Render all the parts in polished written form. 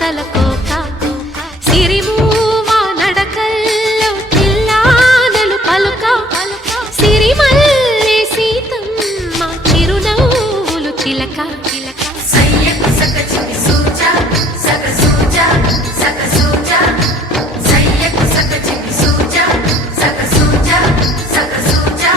తలకోక సిరిమూవ నడకల్లో తిల్లానలు పలుక సిరిమల్లె సీతమ్మ చిరునవ్వులు చిలక సయ్యకు సకచికి సూజా సక సూజా సక సూజా సయ్యకు సకచికి సూజా సక సూజా సక సూజా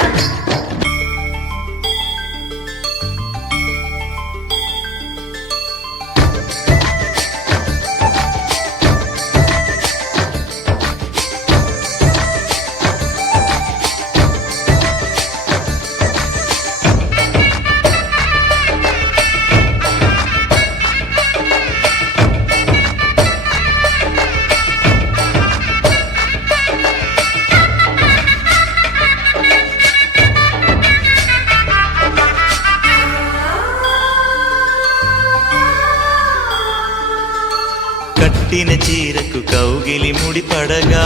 కట్టిన చీరకు కౌగిలి ముడిపడగా